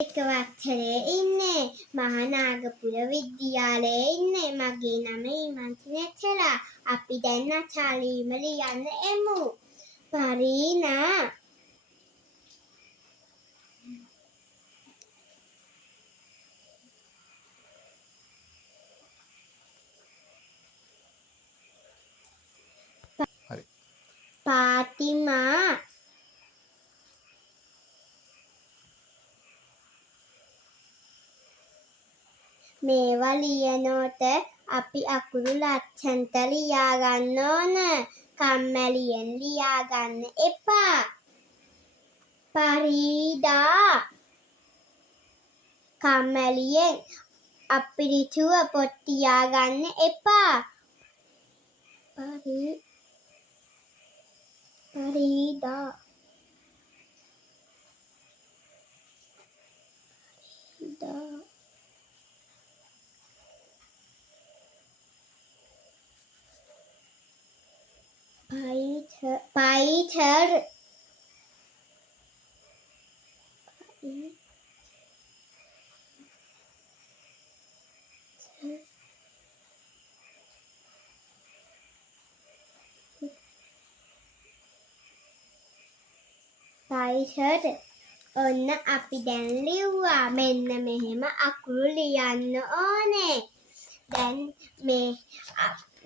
එක වත්තරේ ඉන්නේ මහානාගපුර විද්‍යාලයේ ඉන්නේ මගේ නම ඉමන්තිනේච්චලා අපි දැන් අචාලීම ලියන්න එමු පරීනා හරි පාතිමා මේවා ලියනකොට අපි අකුරු ලස්සනට ලියා ගන්න ඕන. කම්මැලියෙන් ලියා ගන්න එපා. පරීදා කම්මැලියෙන් අපිරිසුව පොත් තියා ගන්න එපා. පරීදා Fighter ඔන්න අපි දැන් ලිව්වා මෙන්න මෙහෙම අකුරු ලියන්න ඕනේ. දැන්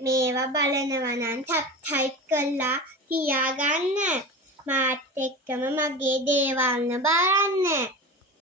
මේවා බලනවා නම් ටයිප් කරලා තියාගන්න. මාත් එක්කම මගේ දේවල්න බලන්න.